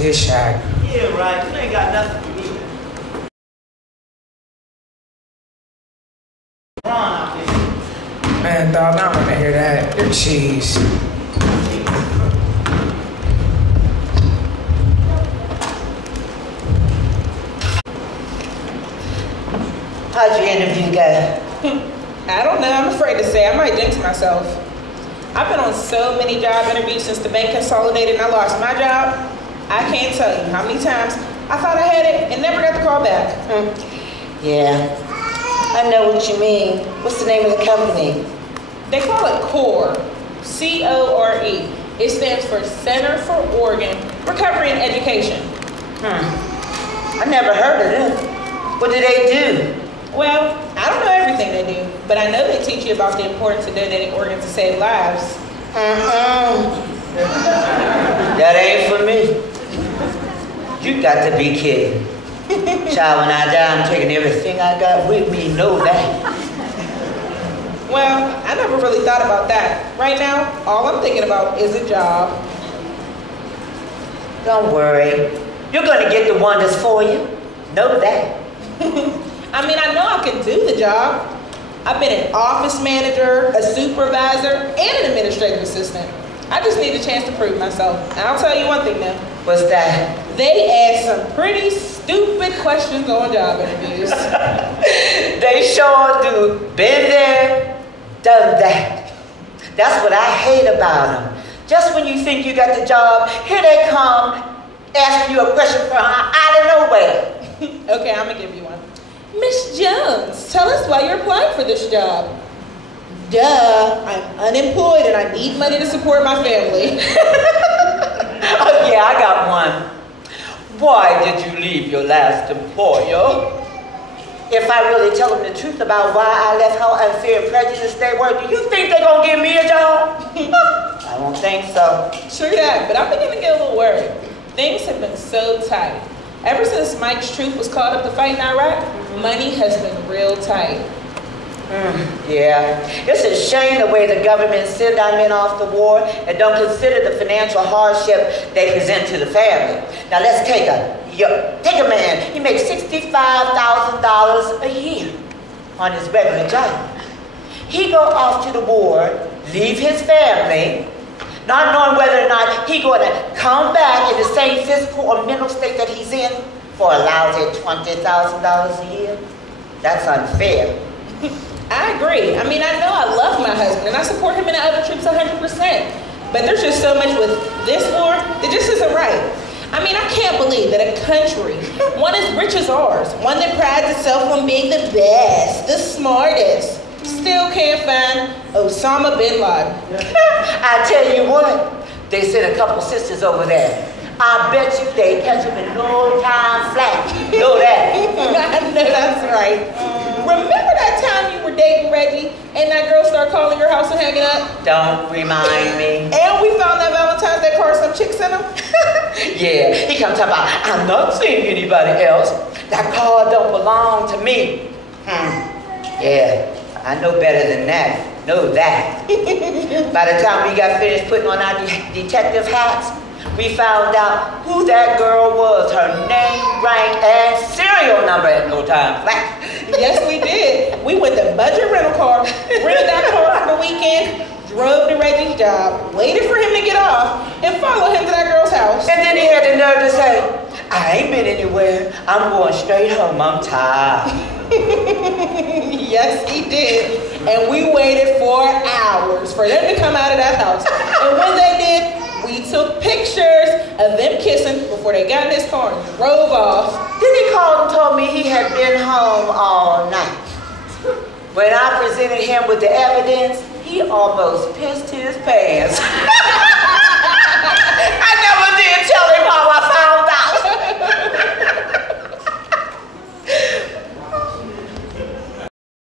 dish shack. Yeah, right. You ain't got nothing for me. Ron out there. Man, dog, I don't want to hear that. Your cheese. How'd your interview go? I don't know. I'm afraid to say. I might jinx myself. I've been on so many job interviews since the bank consolidated and I lost my job. I can't tell you how many times I thought I had it and never got the call back. Yeah, I know what you mean. What's the name of the company? They call it CORE, C-O-R-E. It stands for Center for Organ Recovery and Education. I never heard of them. What do they do? Well, I don't know everything they do, but I know they teach you about the importance of donating organs to save lives. That ain't for me. You got to be kidding. Child, when I die, I'm taking everything I got with me, know that. Well, I never really thought about that. Right now, all I'm thinking about is a job. Don't worry. You're going to get the one that's for you. Know that. I mean, I know I can do the job. I've been an office manager, a supervisor, and an administrative assistant. I just need a chance to prove myself. And I'll tell you one thing now. What's that? They ask some pretty stupid questions on job interviews. They sure do. Been there, done that. That's what I hate about them. Just when you think you got the job, here they come asking you a question from out of nowhere. Okay, I'm gonna give you one. Miss Jones, tell us why you're applying for this job. Duh, I'm unemployed and I need money to support my family. Oh yeah, I got one. Why did you leave your last employer? If I really tell them the truth about why I left, how unfair and prejudiced they were, do you think they're gonna give me a job? I don't think so. True that, but I'm beginning to get a little worried. Things have been so tight. Ever since Mike's troop was called up to fight in Iraq, money has been real tight. Yeah, it's a shame the way the government send our men off to war and don't consider the financial hardship they present to the family. Now let's take a man. He makes $65,000 a year on his regular job. He go off to the war, leave his family, not knowing whether or not he going to come back in the same physical or mental state that he's in for a lousy $20,000 a year. That's unfair. I agree. I mean, I know I love my husband and I support him in the other troops 100%. But there's just so much with this war that just isn't right. I mean, I can't believe that a country, one as rich as ours, one that prides itself on being the best, the smartest, still can't find Osama bin Laden. I tell you what, they sent a couple sisters over there. I bet you they catch him in no time flat. Know that. I know that's right. Remember that time you were dating Reggie and that girl started calling your house and hanging up? Don't remind me. And we found that Valentine's Day card some chicks in them? Yeah, he comes talking about, I'm not seeing anybody else. That card don't belong to me. Yeah, I know better than that. Know that. By the time we got finished putting on our detective hats, we found out who that girl was, her name, rank, and serial number at no time flat. Yes, we did. We went to budget rental car, rented that car for the weekend, drove to Reggie's job, waited for him to get off, and followed him to that girl's house. And then he had the nerve to say, I ain't been anywhere. I'm going straight home. I'm tired. Yes, he did. And we waited 4 hours for them to come out of that house. And when they did, we took pictures of them kissing before they got in his car and drove off. Then he called and told me he had been home all night. When I presented him with the evidence, he almost pissed his pants.